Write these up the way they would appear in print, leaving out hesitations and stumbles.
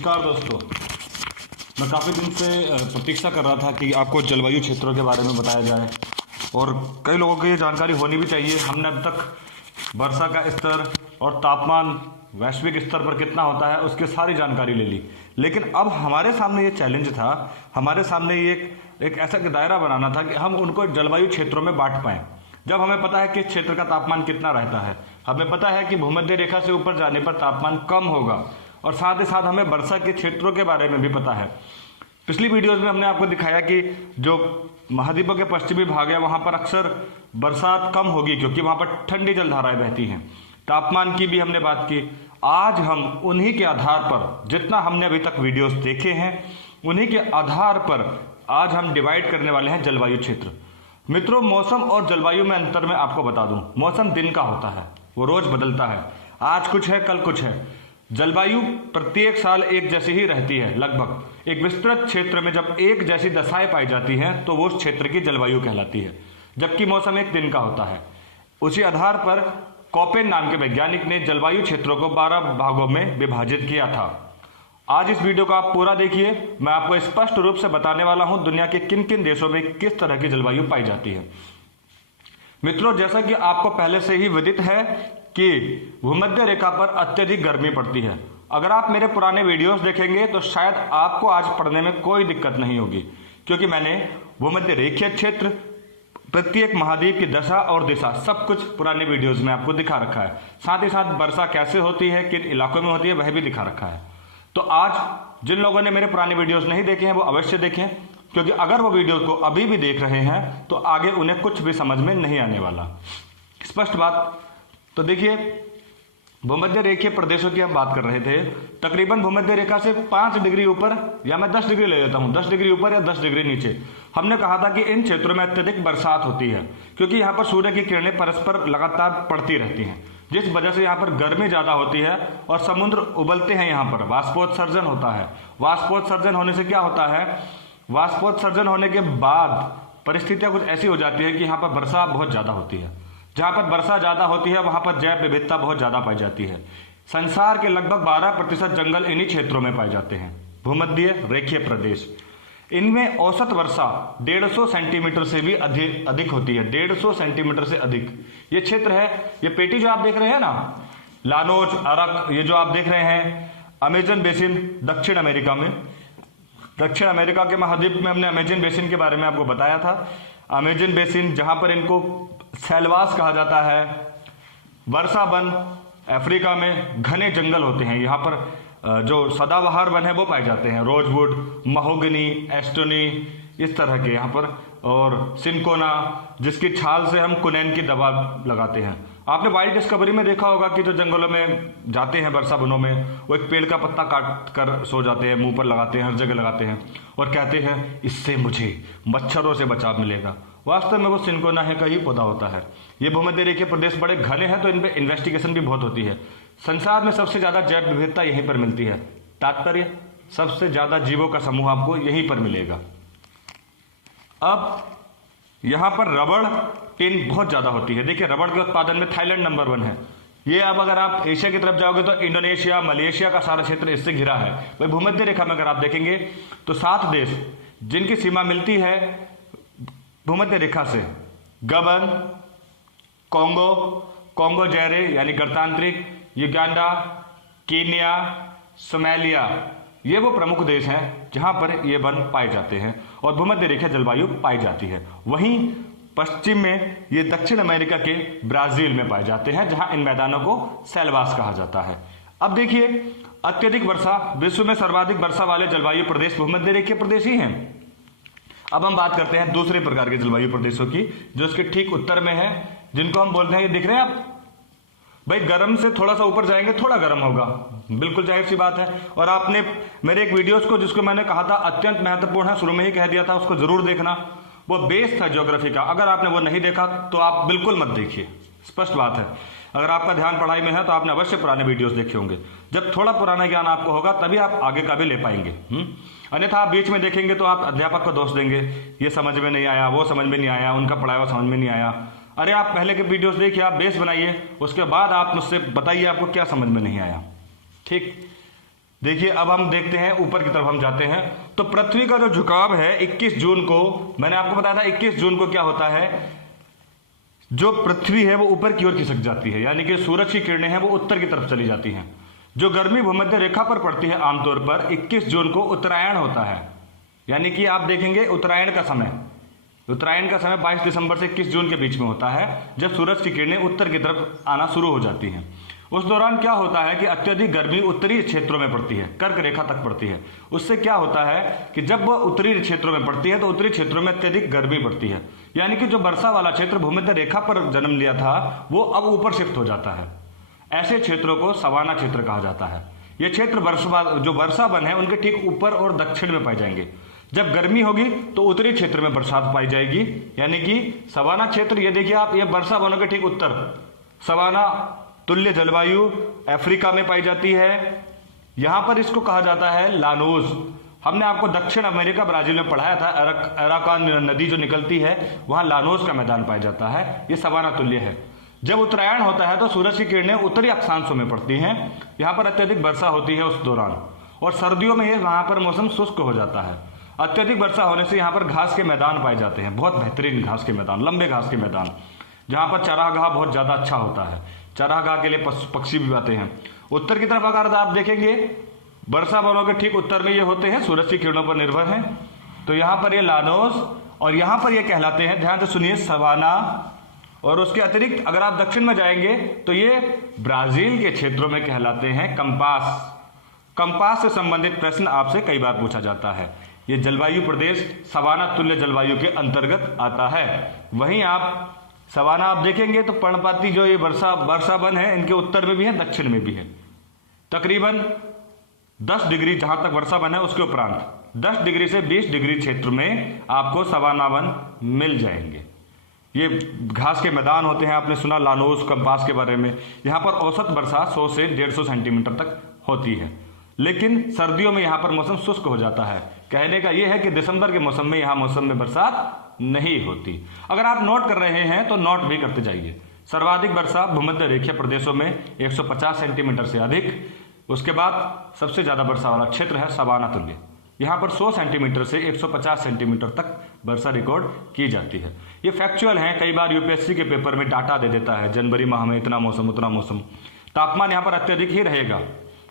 नमस्कार दोस्तों। मैं काफ़ी दिन से प्रतीक्षा कर रहा था कि आपको जलवायु क्षेत्रों के बारे में बताया जाए और कई लोगों को ये जानकारी होनी भी चाहिए। हमने अब तक वर्षा का स्तर और तापमान वैश्विक स्तर पर कितना होता है उसकी सारी जानकारी ले ली, लेकिन अब हमारे सामने ये चैलेंज था, हमारे सामने ये एक ऐसा दायरा बनाना था कि हम उनको जलवायु क्षेत्रों में बांट पाएँ। जब हमें पता है कि क्षेत्र का तापमान कितना रहता है, हमें पता है कि भूमध्य रेखा से ऊपर जाने पर तापमान कम होगा और साथ ही साथ हमें वर्षा के क्षेत्रों के बारे में भी पता है। पिछली वीडियोस में हमने आपको दिखाया कि जो महाद्वीपों के पश्चिमी भाग है वहां पर अक्सर बरसात कम होगी क्योंकि वहां पर ठंडी जलधाराएं बहती हैं। तापमान की भी हमने बात की। आज हम उन्हीं के आधार पर, जितना हमने अभी तक वीडियोस देखे हैं उन्हीं के आधार पर आज हम डिवाइड करने वाले हैं जलवायु क्षेत्र। मित्रों, मौसम और जलवायु में अंतर मैं आपको बता दूं। मौसम दिन का होता है, वो रोज बदलता है, आज कुछ है कल कुछ है। जलवायु प्रत्येक साल एक जैसी ही रहती है। लगभग एक विस्तृत क्षेत्र में जब एक जैसी दशाएं पाई जाती हैं तो वो उस क्षेत्र की जलवायु कहलाती है, जबकि मौसम एक दिन का होता है। उसी आधार पर कोपेन नाम के वैज्ञानिक ने जलवायु क्षेत्रों को 12 भागों में विभाजित किया था। आज इस वीडियो को आप पूरा देखिए। मैं आपको स्पष्ट रूप से बताने वाला हूं दुनिया के किन किन देशों में किस तरह की जलवायु पाई जाती है। मित्रों, जैसा कि आपको पहले से ही विदित है कि भूमध्य रेखा पर अत्यधिक गर्मी पड़ती है। अगर आप मेरे पुराने वीडियोस देखेंगे तो शायद आपको आज पढ़ने में कोई दिक्कत नहीं होगी, क्योंकि मैंने भूमध्य रेखीय क्षेत्र, प्रत्येक महाद्वीप की दशा और दिशा सब कुछ पुराने वीडियोस में आपको दिखा रखा है। साथ ही साथ वर्षा कैसे होती है, किन इलाकों में होती है, वह भी दिखा रखा है। तो आज जिन लोगों ने मेरे पुराने वीडियोस नहीं देखे हैं वो अवश्य देखें, क्योंकि अगर वो वीडियो को अभी भी देख रहे हैं तो आगे उन्हें कुछ भी समझ में नहीं आने वाला। स्पष्ट बात। तो देखिए, भूमध्य रेखीय प्रदेशों की हम बात कर रहे थे। तकरीबन भूमध्य रेखा से 5 डिग्री ऊपर, या मैं 10 डिग्री ले लेता हूं, 10 डिग्री ऊपर या 10 डिग्री नीचे, हमने कहा था कि इन क्षेत्रों में अत्यधिक बरसात होती है, क्योंकि यहाँ पर सूर्य की किरणें परस्पर लगातार पड़ती रहती हैं, जिस वजह से यहाँ पर गर्मी ज्यादा होती है और समुद्र उबलते हैं। यहाँ पर वाष्पोत्सर्जन होता है। वाष्पोत्सर्जन होने से क्या होता है, वाष्पोत्सर्जन होने के बाद परिस्थितियां कुछ ऐसी हो जाती है कि यहाँ पर वर्षा बहुत ज्यादा होती है। जहां पर वर्षा ज्यादा होती है वहां पर जैव विविधता बहुत ज्यादा पाई जाती है। संसार के लगभग 12% जंगल इन्हीं क्षेत्रों में पाए जाते हैं। भूमध्य रेखीय प्रदेश, इनमें औसत वर्षा 150 सेंटीमीटर से भी अधिक होती है। 150 सेंटीमीटर से अधिक ये क्षेत्र है। ये पेटी जो आप देख रहे हैं ना, लानोज, अरक, ये जो आप देख रहे हैं अमेजन बेसिन, दक्षिण अमेरिका में, दक्षिण अमेरिका के महाद्वीप में हमने अमेजन बेसिन के बारे में आपको बताया था। अमेजन बेसिन, जहां पर इनको सैलवास कहा जाता है। वर्षा वन, अफ्रीका में घने जंगल होते हैं। यहाँ पर जो सदाबहार वन है वो पाए जाते हैं, रोजवुड, महोगनी, एस्टोनी, इस तरह के यहाँ पर, और सिनकोना, जिसकी छाल से हम कुनैन की दवा लगाते हैं। आपने वाइल्ड डिस्कवरी में देखा होगा कि जो जंगलों में जाते हैं वर्षा वनों में, वो एक पेड़ का पत्ता काट कर सो जाते हैं, मुंह पर लगाते हैं, हर जगह लगाते हैं और कहते हैं इससे मुझे मच्छरों से बचाव मिलेगा। वास्तव में वो सिनकोना का ही पौधा होता है। ये भूमध्य रेखीय प्रदेश बड़े घने हैं तो इन पे इन्वेस्टिगेशन भी बहुत होती है। संसार में सबसे ज्यादा जैव विविधता यहीं पर मिलती है। तात्पर्य, सबसे ज्यादा जीवों का समूह आपको यहीं पर मिलेगा। अब यहां पर रबड़, टिन बहुत ज्यादा होती है। देखिए, रबड़ के उत्पादन में थाईलैंड नंबर 1 है। ये अब अगर आप एशिया की तरफ जाओगे तो इंडोनेशिया, मलेशिया का सारा क्षेत्र इससे घिरा है। भाई भूमध्य रेखा में अगर आप देखेंगे तो 7 देश जिनकी सीमा मिलती है भूमध्य रेखा से, गबन, कोंगो, कोंगो जैरे यानी गणतांत्रिक, युगांडा, कीनिया, सोमालिया, ये वो प्रमुख देश हैं जहां पर ये वन पाए जाते हैं और भूमध्य रेखा जलवायु पाई जाती है। वहीं पश्चिम में ये दक्षिण अमेरिका के ब्राजील में पाए जाते हैं, जहां इन मैदानों को सैलवास कहा जाता है। अब देखिए, अत्यधिक वर्षा, विश्व में सर्वाधिक वर्षा वाले जलवायु प्रदेश भूमध्य रेखीय प्रदेश ही हैं। अब हम बात करते हैं दूसरे प्रकार के जलवायु प्रदेशों की, जो इसके ठीक उत्तर में है, जिनको हम बोलते हैं, ये दिख रहे हैं आप, भाई गर्म से थोड़ा सा ऊपर जाएंगे थोड़ा गर्म होगा, बिल्कुल जाहिर सी बात है। और आपने मेरे एक वीडियोस को, जिसको मैंने कहा था अत्यंत महत्वपूर्ण है, शुरू में ही कह दिया था, उसको जरूर देखना। वो बेस था ज्योग्राफी का। अगर आपने वो नहीं देखा तो आप बिल्कुल मत देखिए। स्पष्ट बात है, अगर आपका ध्यान पढ़ाई में है तो आपने अवश्य पुराने वीडियोस देखे होंगे। जब थोड़ा पुराना ज्ञान आपको होगा तभी आप आगे का भी ले पाएंगे। अन्यथा आप बीच में देखेंगे तो आप अध्यापक को दोष देंगे, ये समझ में नहीं आया, वो समझ में नहीं आया, उनका पढ़ाया हुआ समझ में नहीं आया। अरे आप पहले के वीडियोस देखिए, आप बेस बनाइए, उसके बाद आप मुझसे बताइए आपको क्या समझ में नहीं आया। ठीक। देखिए अब हम देखते हैं ऊपर की तरफ हम जाते हैं, तो पृथ्वी का जो झुकाव है 21 जून को, मैंने आपको बताया था 21 जून को क्या होता है, जो पृथ्वी है वो ऊपर की ओर खिसक जाती है, यानी कि सूरज की किरणें हैं वो उत्तर की तरफ चली जाती हैं। जो गर्मी भूमध्य रेखा पर पड़ती है आमतौर पर 21 जून को उत्तरायण होता है, यानी कि आप देखेंगे उत्तरायण का समय 22 दिसंबर से 21 जून के बीच में होता है, जब सूरज की किरणें उत्तर की तरफ आना शुरू हो जाती हैं। उस दौरान क्या होता है कि अत्यधिक गर्मी उत्तरी क्षेत्रों में पड़ती है, कर्क रेखा तक पड़ती है। उससे क्या होता है कि जब वह उत्तरी क्षेत्रों में पड़ती है तो उत्तरी क्षेत्रों में अत्यधिक गर्मी पड़ती है, यानी कि जो वर्षा वाला क्षेत्र भूमध्य रेखा पर जन्म लिया था वो अब ऊपर शिफ्ट हो जाता है। ऐसे क्षेत्रों को सवाना क्षेत्र कहा जाता है। ये क्षेत्र जो वर्षा वन है उनके ठीक ऊपर और दक्षिण में पाए जाएंगे। जब गर्मी होगी तो उत्तरी क्षेत्र में बरसात पाई जाएगी, यानी कि सवाना क्षेत्र, ये देखिए आप, ये वर्षा वनों के ठीक उत्तर सवाना तुल्य जलवायु अफ्रीका में पाई जाती है। यहां पर इसको कहा जाता है लानोज। हमने आपको दक्षिण अमेरिका ब्राजील में पढ़ाया था, अराकान नदी जो निकलती है वहां लानोज का मैदान पाया जाता है, ये सवाना तुल्य है। जब उत्तरायण होता है तो सूरज की किरणें उत्तरी अक्षांशों में पड़ती हैं, यहाँ पर अत्यधिक वर्षा होती है उस दौरान, और सर्दियों में वहां पर मौसम शुष्क हो जाता है। अत्यधिक वर्षा होने से यहाँ पर घास के मैदान पाए जाते हैं, बहुत बेहतरीन घास के मैदान, लंबे घास के मैदान, जहाँ पर चरागाह बहुत ज़्यादा अच्छा होता है। चरागाह के लिए पक्षी भी आते हैं। उत्तर की तरफ अगर आप देखेंगे वर्षा वनों के ठीक उत्तर में ये होते हैं, सूरज की किरणों पर निर्भर हैं। तो यहाँ पर ये लानोस और यहाँ पर ये कहलाते हैं, ध्यान से सुनिए, सवाना। और उसके अतिरिक्त अगर आप दक्षिण में जाएंगे तो ये ब्राजील के क्षेत्रों में कहलाते हैं कंपास। कंपास से संबंधित प्रश्न आपसे कई बार पूछा जाता है। ये जलवायु प्रदेश सवाना तुल्य जलवायु के अंतर्गत आता है। वहीं आप सवाना आप देखेंगे तो पर्णपाती जो ये वर्षा वन है इनके उत्तर में भी है, दक्षिण में भी है। तकरीबन 10 डिग्री जहां तक वर्षा वन है उसके उपरांत 10 डिग्री से 20 डिग्री क्षेत्र में आपको सवाना वन मिल जाएंगे। ये घास के मैदान होते हैं, आपने सुना लानोस कंपास के बारे में। यहाँ पर औसत वर्षा 100 से 150 सेंटीमीटर तक होती है, लेकिन सर्दियों में यहाँ पर मौसम शुष्क हो जाता है। कहने का यह है कि दिसंबर के मौसम में यहाँ मौसम में बरसात नहीं होती। अगर आप नोट कर रहे हैं तो नोट भी करते जाइए। सर्वाधिक वर्षा भूमध्य रेखीय प्रदेशों में 150 सेंटीमीटर से अधिक। उसके बाद सबसे ज्यादा वर्षा वाला क्षेत्र है सवाना तुल्य, यहाँ पर 100 सेंटीमीटर से 150 सेंटीमीटर तक वर्षा रिकॉर्ड की जाती है। ये फैक्चुअल है, कई बार यूपीएससी के पेपर में डाटा दे देता है, जनवरी माह में इतना मौसम उतना मौसम। तापमान यहाँ पर अत्यधिक ही रहेगा,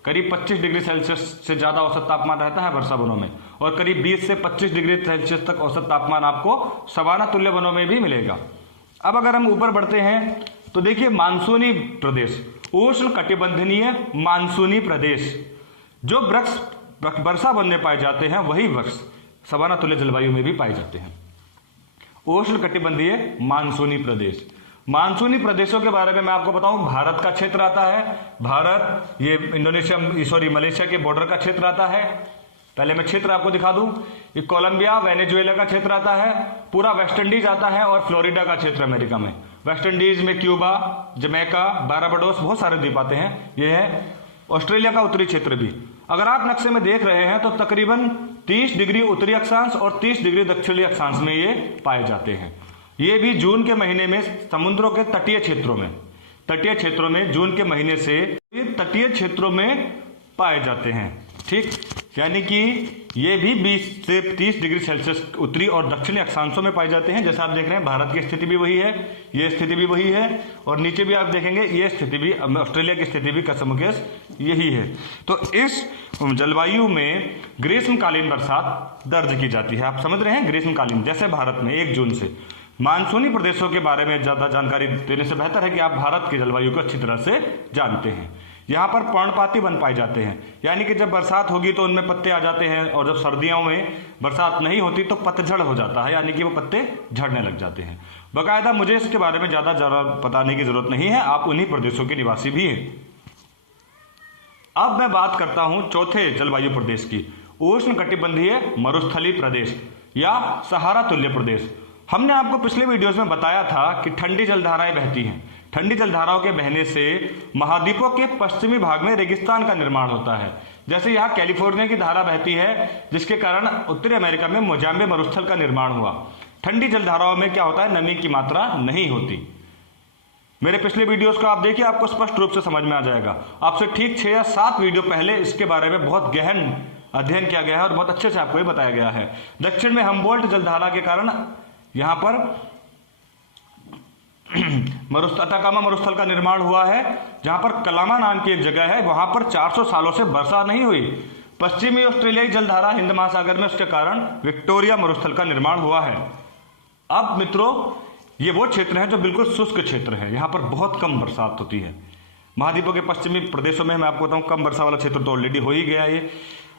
करीब 25 डिग्री सेल्सियस से ज़्यादा औसत तापमान रहता है वर्षा वनों में, और करीब 20 से 25 डिग्री सेल्सियस तक औसत तापमान आपको सवाना तुल्य वनों में भी मिलेगा। अब अगर हम ऊपर बढ़ते हैं तो देखिए मानसूनी प्रदेश, उष्ण कटिबंधनीय मानसूनी प्रदेश, जो वृक्ष वर्षा वन में पाए जाते हैं वही वृक्ष सवाना तुल्य जलवायु में भी पाए जाते हैं। उष्ण कटिबंधीय मानसूनी प्रदेश, मानसूनी प्रदेशों के बारे में मैं आपको बताऊं, भारत का क्षेत्र आता है। भारत ये मलेशिया के बॉर्डर का क्षेत्र आता है। पहले मैं क्षेत्र आपको दिखा दूं, ये कोलंबिया वेनेजुएला का क्षेत्र आता है, पूरा वेस्ट इंडीज आता है, और फ्लोरिडा का क्षेत्र अमेरिका में। वेस्ट इंडीज में क्यूबा, जमैका, बारबाडोस, बहुत सारे द्वीप आते हैं। ये है ऑस्ट्रेलिया का उत्तरी क्षेत्र भी। अगर आप नक्शे में देख रहे हैं तो तकरीबन 30 डिग्री उत्तरी अक्षांश और 30 डिग्री दक्षिणी अक्षांश में ये पाए जाते हैं। ये भी जून के महीने में समुद्रों के तटीय क्षेत्रों में जून के महीने से तटीय क्षेत्रों में पाए जाते हैं। ठीक, यानी कि ये भी 20 से 30 डिग्री सेल्सियस उत्तरी और दक्षिणी अक्षांशों में पाए जाते हैं। जैसा आप देख रहे हैं भारत की स्थिति भी वही है, ये स्थिति भी वही है, और नीचे भी आप देखेंगे ये स्थिति भी, ऑस्ट्रेलिया की स्थिति भी कसमोकेस यही है। तो इस जलवायु में ग्रीष्मकालीन बरसात दर्ज की जाती है। आप समझ रहे हैं, ग्रीष्मकालीन, जैसे भारत में 1 जून से। मानसूनी प्रदेशों के बारे में ज्यादा जानकारी देने से बेहतर है कि आप भारत की जलवायु को अच्छी तरह से जानते हैं। यहाँ पर पर्णपाती वन पाए जाते हैं, यानी कि जब बरसात होगी तो उनमें पत्ते आ जाते हैं, और जब सर्दियों में बरसात नहीं होती तो पतझड़ हो जाता है, यानी कि वो पत्ते झड़ने लग जाते हैं। बाकायदा मुझे इसके बारे में ज़्यादा बताने की जरूरत नहीं है, आप उन्हीं प्रदेशों के निवासी भी हैं। अब मैं बात करता हूं चौथे जलवायु प्रदेश की, उष्ण कटिबंधीय मरुस्थलीय प्रदेश या सहारा तुल्य प्रदेश। हमने आपको पिछले वीडियोस में बताया था कि ठंडी जलधाराएं बहती हैं। ठंडी जलधाराओं के बहने से महाद्वीपों के पश्चिमी भाग में रेगिस्तान का निर्माण होता है। जैसे यहाँ कैलिफोर्निया की धारा बहती है, जिसके कारण उत्तरी अमेरिका में मोजाम्बे मरुस्थल का निर्माण हुआ। ठंडी जलधाराओं में क्या होता है, नमी की मात्रा नहीं होती। मेरे पिछले वीडियोस को आप देखिए, आपको स्पष्ट रूप से समझ में आ जाएगा। आपसे ठीक 6 या 7 वीडियो पहले इसके बारे में बहुत गहन अध्ययन किया गया है और बहुत अच्छे से आपको ये बताया गया है। दक्षिण में हम्बोल्ट जलधारा के कारण यहां पर अटाकामा मरुस्थल का निर्माण हुआ है, जहां पर कलामा नाम की एक जगह है, वहां पर 400 सालों से वर्षा नहीं हुई। पश्चिमी ऑस्ट्रेलियाई जलधारा हिंद महासागर में, उसके कारण विक्टोरिया मरुस्थल का निर्माण हुआ है। अब मित्रों, ये वो क्षेत्र है जो बिल्कुल शुष्क क्षेत्र है, यहां पर बहुत कम बरसात होती है। महाद्वीपों के पश्चिमी प्रदेशों में मैं आपको बताऊं, कम वर्षा वाला क्षेत्र तो ऑलरेडी हो ही गया है।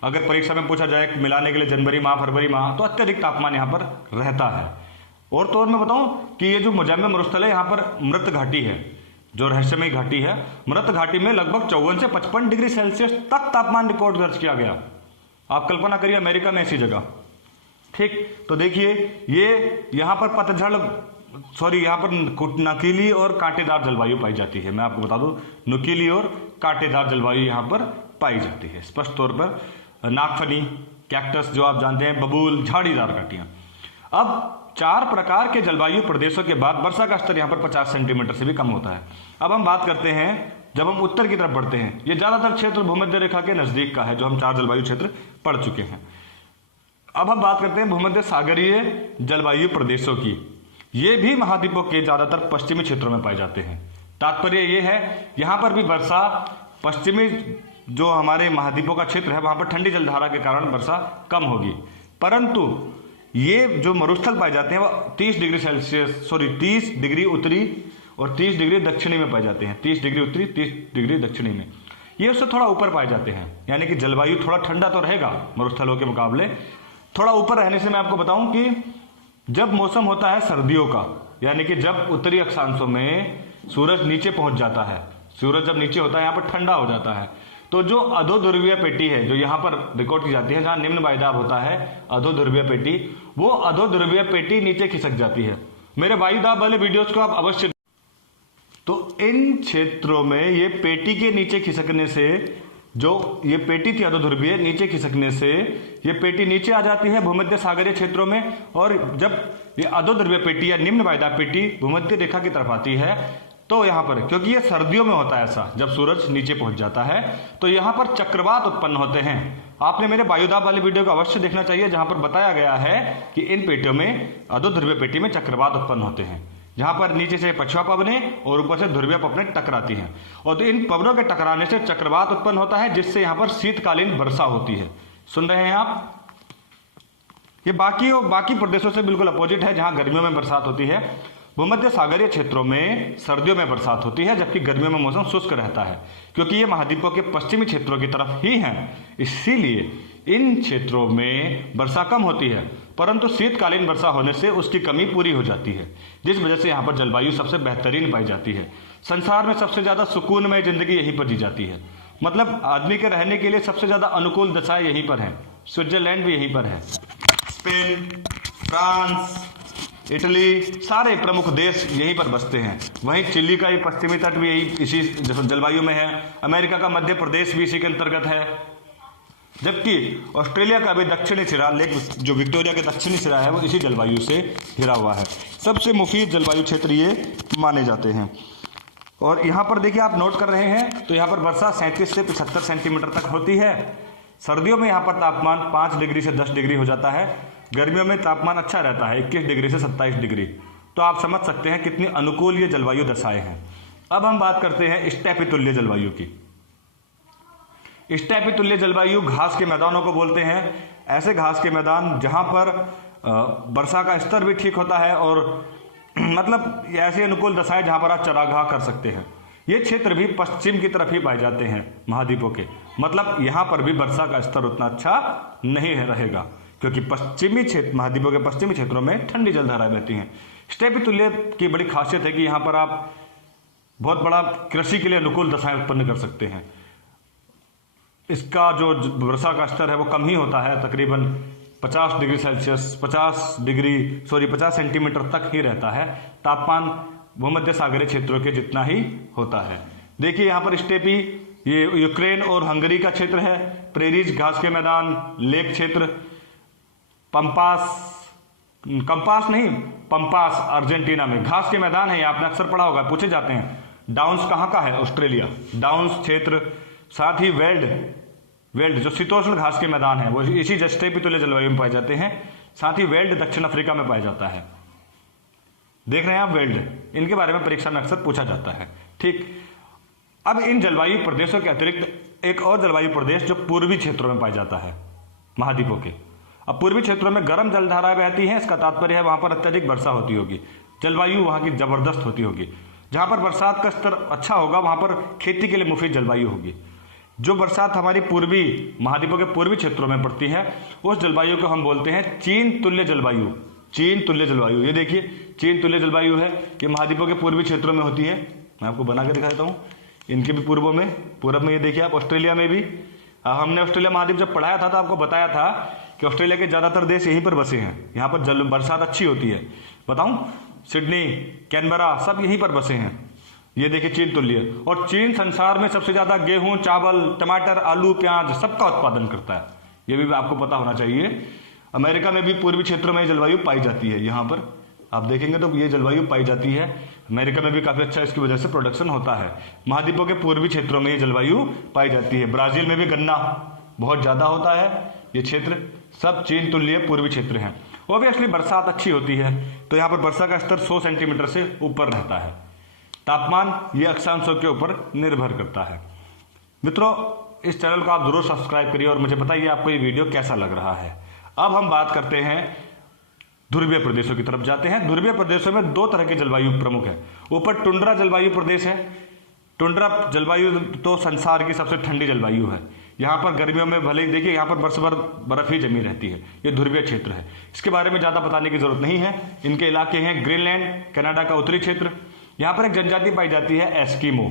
अगर परीक्षा में पूछा जाए मिलाने के लिए जनवरी माह, फरवरी माह, तो अत्यधिक तापमान यहाँ पर रहता है। और तो और मैं बताऊं कि ये जो मोजाम्बिक मरुस्थल है, यहाँ पर मृत घाटी है, जो रहस्यमय घाटी है, मृत घाटी में लगभग 54 से 55 डिग्री सेल्सियस तक तापमान रिकॉर्ड दर्ज किया गया। आप कल्पना करिए अमेरिका में ऐसी जगह। ठीक, तो देखिए ये यहाँ पर यहाँ पर नुकीली और कांटेदार जलवायु पाई जाती है। मैं आपको बता दूं, नुकीली और कांटेदार जलवायु यहाँ पर पाई जाती है। स्पष्ट तौर पर नागफनी, कैक्टस जो आप जानते हैं, बबूल, झाड़ीदार घाटियां। अब 4 प्रकार के जलवायु प्रदेशों के बाद वर्षा का स्तर यहाँ पर 50 सेंटीमीटर से भी कम होता है। अब हम बात करते हैं, जब हम उत्तर की तरफ बढ़ते हैं, ये ज्यादातर क्षेत्र भूमध्य रेखा के नजदीक का है, जो हम 4 जलवायु क्षेत्र पढ़ चुके हैं। अब हम बात करते हैं भूमध्य सागरीय जलवायु प्रदेशों की। ये भी महाद्वीपों के ज्यादातर पश्चिमी क्षेत्रों में पाए जाते हैं। तात्पर्य ये है, यहां पर भी वर्षा, पश्चिमी जो हमारे महाद्वीपों का क्षेत्र है, वहां पर ठंडी जलधारा के कारण वर्षा कम होगी। परंतु ये जो मरुस्थल पाए जाते हैं, वो 30 डिग्री उत्तरी और 30 डिग्री दक्षिणी में पाए जाते हैं। 30 डिग्री उत्तरी, 30 डिग्री दक्षिणी में, ये उससे थोड़ा ऊपर पाए जाते हैं। यानी कि जलवायु थोड़ा ठंडा तो रहेगा मरुस्थलों के मुकाबले। थोड़ा ऊपर रहने से मैं आपको बताऊं कि जब मौसम होता है सर्दियों का, यानी कि जब उत्तरी अक्षांशों में सूरज नीचे पहुंच जाता है, सूरज जब नीचे होता है यहाँ पर ठंडा हो जाता है, तो जो अधोध्रुवीय पेटी है, जो यहाँ पर रिकॉर्ड की जाती है, जहां निम्न वायुदाब होता है, अधोध्रुवीय पेटी, वो अधोध्रुवीय पेटी नीचे खिसक जाती है। मेरे वायुदाब वाले वीडियोस को आप अवश्य, तो इन क्षेत्रों में ये पेटी के नीचे खिसकने से, जो ये पेटी थी अधोध्रुवीय, नीचे खिसकने से ये पेटी नीचे आ जाती है भूमध्य सागरीय क्षेत्रों में। और जब ये अधोध्रुवीय पेटी या निम्न वायुदाब पेटी भूमध्य रेखा की तरफ आती है, तो यहां पर, क्योंकि ये सर्दियों में होता है ऐसा, जब सूरज नीचे पहुंच जाता है, तो यहां पर चक्रवात उत्पन्न होते हैं। आपने मेरे वायुदाब वाले वीडियो को अवश्य देखना चाहिए, जहां पर बताया गया है कि इन पेटियों में, अधोध्रुवीय पेटी में चक्रवात उत्पन्न होते हैं, जहां पर नीचे से पछुआ पवनें और ऊपर से ध्रुवीय पवनें टकराती हैं। और तो इन पवनों के टकराने से चक्रवात उत्पन्न होता है, जिससे यहां पर शीतकालीन वर्षा होती है। सुन रहे हैं आप? ये बाकी प्रदेशों से बिल्कुल अपोजिट है, जहां गर्मियों में बरसात होती है। भूमध्य सागरीय क्षेत्रों में सर्दियों में बरसात होती है, जबकि गर्मियों में मौसम शुष्क रहता है, क्योंकि ये महाद्वीपों के पश्चिमी क्षेत्रों की तरफ ही हैं। इसीलिए इन क्षेत्रों में वर्षा कम होती है, परंतु शीतकालीन वर्षा होने से उसकी कमी पूरी हो जाती है, जिस वजह से यहाँ पर जलवायु सबसे बेहतरीन पाई जाती है। संसार में सबसे ज्यादा सुकूनमय जिंदगी यहीं पर जी जाती है। मतलब आदमी के रहने के लिए सबसे ज्यादा अनुकूल दशाएं यहीं पर है। स्विट्जरलैंड भी यहीं पर है, स्पेन, फ्रांस, इटली, सारे प्रमुख देश यहीं पर बसते हैं। वहीं चिली का ही पश्चिमी तट भी इसी जलवायु में है। अमेरिका का मध्य प्रदेश भी इसी के अंतर्गत है। जबकि ऑस्ट्रेलिया का भी दक्षिणी सिरा, लेक जो विक्टोरिया के दक्षिणी सिरा है, वो इसी जलवायु से घिरा हुआ है। सबसे मुफीद जलवायु क्षेत्र ये माने जाते हैं। और यहाँ पर देखिए, आप नोट कर रहे हैं, तो यहाँ पर वर्षा 37 से 75 सेंटीमीटर तक होती है। सर्दियों में यहाँ पर तापमान 5 डिग्री से 10 डिग्री हो जाता है। गर्मियों में तापमान अच्छा रहता है, 21 डिग्री से 27 डिग्री। तो आप समझ सकते हैं कितनी अनुकूल ये जलवायु दशाएं हैं। अब हम बात करते हैं स्टेपी तुल्य जलवायु की। स्टेपी तुल्य जलवायु घास के मैदानों को बोलते हैं। ऐसे घास के मैदान जहां पर वर्षा का स्तर भी ठीक होता है, और मतलब ऐसी अनुकूल दशाएं जहां पर आप चरागाह कर सकते हैं। ये क्षेत्र भी पश्चिम की तरफ ही पाए जाते हैं महाद्वीपों के। मतलब यहां पर भी वर्षा का स्तर उतना अच्छा नहीं रहेगा, क्योंकि पश्चिमी क्षेत्र, महाद्वीपों के पश्चिमी क्षेत्रों में ठंडी जलधाराएं बहती हैं। स्टेपी तुल्य की बड़ी खासियत है कि यहाँ पर आप बहुत बड़ा कृषि के लिए अनुकूल दशाएं उत्पन्न कर सकते हैं। इसका जो वर्षा का स्तर है वो कम ही होता है, तकरीबन 50 डिग्री सेल्सियस 50 सेंटीमीटर तक ही रहता है। तापमान भूमध्य सागरीय क्षेत्रों के जितना ही होता है। देखिए यहाँ पर स्टेपी, ये यूक्रेन और हंगरी का क्षेत्र है। प्रेरीज घास के मैदान, लेक क्षेत्र, पंपास, कंपास नहीं, पंपास अर्जेंटीना में घास के मैदान है, ये आपने अक्सर पढ़ा होगा, पूछे जाते हैं। डाउन्स कहाँ का है? ऑस्ट्रेलिया, डाउन्स क्षेत्र। साथ ही वेल्ड जो शीतोष्ण घास के मैदान है वो इसी जस्टेपितुल्य जलवायु में पाए जाते हैं। साथ ही वेल्ड दक्षिण अफ्रीका में पाया जाता है। देख रहे हैं आप वेल्ड, इनके बारे में परीक्षा में अक्सर पूछा जाता है। ठीक, अब इन जलवायु प्रदेशों के अतिरिक्त एक और जलवायु प्रदेश जो पूर्वी क्षेत्रों में पाया जाता है महाद्वीपों के। अब पूर्वी क्षेत्रों में गर्म जलधाराएं बहती हैं, इसका तात्पर्य है वहां पर अत्यधिक वर्षा होती होगी, जलवायु वहां की जबरदस्त होती होगी। जहां पर बरसात का स्तर अच्छा होगा वहां पर खेती के लिए मुफीद जलवायु होगी। जो बरसात हमारी पूर्वी महाद्वीपों के पूर्वी क्षेत्रों में पड़ती है उस जलवायु को हम बोलते हैं चीन तुल्य जलवायु। चीन तुल्य जलवायु, ये देखिए चीन तुल्य जलवायु है कि महाद्वीपों के पूर्वी क्षेत्रों में होती है। मैं आपको बना के दिखा देता हूँ, इनके भी पूर्व में ये देखिए आप, ऑस्ट्रेलिया में भी। हमने ऑस्ट्रेलिया महाद्वीप जब पढ़ाया था तो आपको बताया था कि ऑस्ट्रेलिया के ज़्यादातर देश यहीं पर बसे हैं, यहाँ पर बरसात अच्छी होती है। बताऊँ, सिडनी, कैनबरा सब यहीं पर बसे हैं। ये देखिए चीन तुल्य। और चीन संसार में सबसे ज़्यादा गेहूं, चावल, टमाटर, आलू, प्याज सबका उत्पादन करता है, ये भी आपको पता होना चाहिए। अमेरिका में भी पूर्वी क्षेत्रों में जलवायु पाई जाती है, यहाँ पर आप देखेंगे तो ये जलवायु पाई जाती है। अमेरिका में भी काफ़ी अच्छा इसकी वजह से प्रोडक्शन होता है। महाद्वीपों के पूर्वी क्षेत्रों में ये जलवायु पाई जाती है। ब्राज़ील में भी गन्ना बहुत ज़्यादा होता है। ये क्षेत्र सब चीन तुल्य पूर्वी क्षेत्र हैं। ऑब्वियसली बरसात अच्छी होती है तो यहाँ पर वर्षा का स्तर 100 सेंटीमीटर से ऊपर रहता है। तापमान ये अक्षांशों के ऊपर निर्भर करता है। मित्रों, इस चैनल को आप जरूर सब्सक्राइब करिए और मुझे बताइए आपको ये वीडियो कैसा लग रहा है। अब हम बात करते हैं ध्रुवीय प्रदेशों की तरफ जाते हैं। ध्रुवीय प्रदेशों में दो तरह की जलवायु प्रमुख है। ऊपर टुंड्रा जलवायु प्रदेश है। टुंड्रा जलवायु तो संसार की सबसे ठंडी जलवायु है। यहाँ पर गर्मियों में भले ही देखिए यहाँ पर वर्ष भर बर्फ ही जमी रहती है। ये ध्रुवीय क्षेत्र है, इसके बारे में ज़्यादा बताने की जरूरत नहीं है। इनके इलाके हैं ग्रीनलैंड, कनाडा का उत्तरी क्षेत्र। यहाँ पर एक जनजाति पाई जाती है एस्किमो,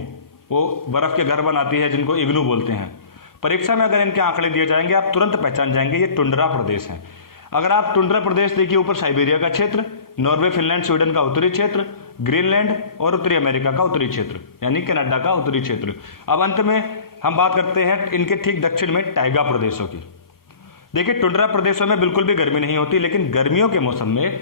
वो बर्फ के घर बनाती है जिनको इग्नू बोलते हैं। परीक्षा में अगर इनके आंकड़े दिए जाएंगे आप तुरंत पहचान जाएंगे ये टुंड्रा प्रदेश है। अगर आप टुंड्रा प्रदेश देखिए, ऊपर साइबेरिया का क्षेत्र, नॉर्वे, फिनलैंड, स्वीडन का उत्तरी क्षेत्र, ग्रीनलैंड और उत्तरी अमेरिका का उत्तरी क्षेत्र यानी कनाडा का उत्तरी क्षेत्र। अब अंत में हम बात करते हैं इनके ठीक दक्षिण में टाइगा प्रदेशों की। देखिए टुंड्रा प्रदेशों में बिल्कुल भी गर्मी नहीं होती, लेकिन गर्मियों के मौसम में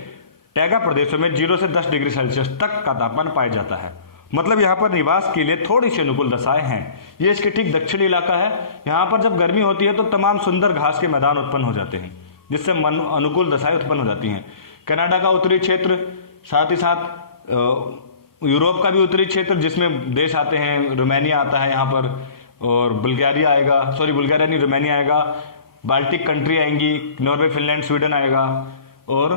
टाइगा प्रदेशों में 0 से 10 डिग्री सेल्सियस तक का तापमान पाया जाता है। मतलब यहाँ पर निवास के लिए थोड़ी सी अनुकूल दशाएं हैं। ये इसके ठीक दक्षिणी इलाका है। यहाँ पर जब गर्मी होती है तो तमाम सुंदर घास के मैदान उत्पन्न हो जाते हैं जिससे अनुकूल दशाएं उत्पन्न हो जाती हैं। कनाडा का उत्तरी क्षेत्र, साथ ही साथ यूरोप का भी उत्तरी क्षेत्र जिसमें देश आते हैं, रोमानिया आता है यहाँ पर, और बुल्गारिया आएगा, बुल्गारिया नहीं, रोमानिया आएगा, बाल्टिक कंट्री आएंगी, नॉर्वे, फिनलैंड, स्वीडन आएगा, और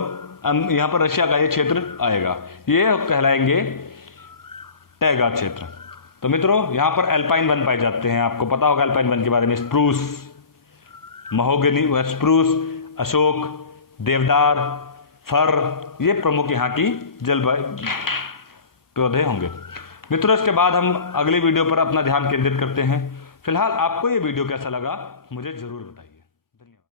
यहाँ पर रशिया का ये क्षेत्र आएगा। ये कहलाएंगे टैगा क्षेत्र। तो मित्रों, यहाँ पर एल्पाइन वन पाए जाते हैं। आपको पता होगा एल्पाइन वन के बारे में, स्प्रूस, महोगनी, स्प्रूस, अशोक, देवदार, फर, ये प्रमुख यहाँ की जलवायु पौधे होंगे। मित्रों, इसके बाद हम अगली वीडियो पर अपना ध्यान केंद्रित करते हैं। फिलहाल आपको ये वीडियो कैसा लगा मुझे जरूर बताइए।